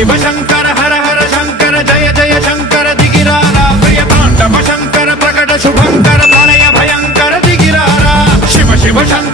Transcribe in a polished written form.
शिव शंकर हर हर शंकर जय जय शंकर दिगिरारा प्रिय तांडव शंकर प्रकट शुभंकर प्रणय भयंकर दिगिरारा शिव शिव शंकर